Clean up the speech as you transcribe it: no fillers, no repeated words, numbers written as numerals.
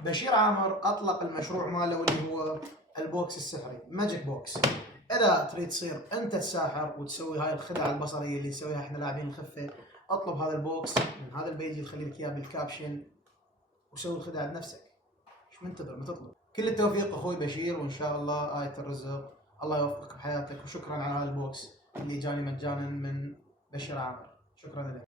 بشير عامر اطلق المشروع ماله اللي هو البوكس السحري، ماجيك بوكس. اذا تريد تصير انت الساحر وتسوي هاي الخدع البصريه اللي نسويها احنا لاعبين الخفه، اطلب هذا البوكس من هذا البيج اللي يخلي لك اياه بالكابشن، وسوي الخدعه بنفسك. ايش منتظر؟ ما تطلب. كل التوفيق اخوي بشير، وان شاء الله آية الرزق الله يوفقك بحياتك، وشكرا على هذا البوكس اللي جاني مجانا من بشير عامر، شكرا لك.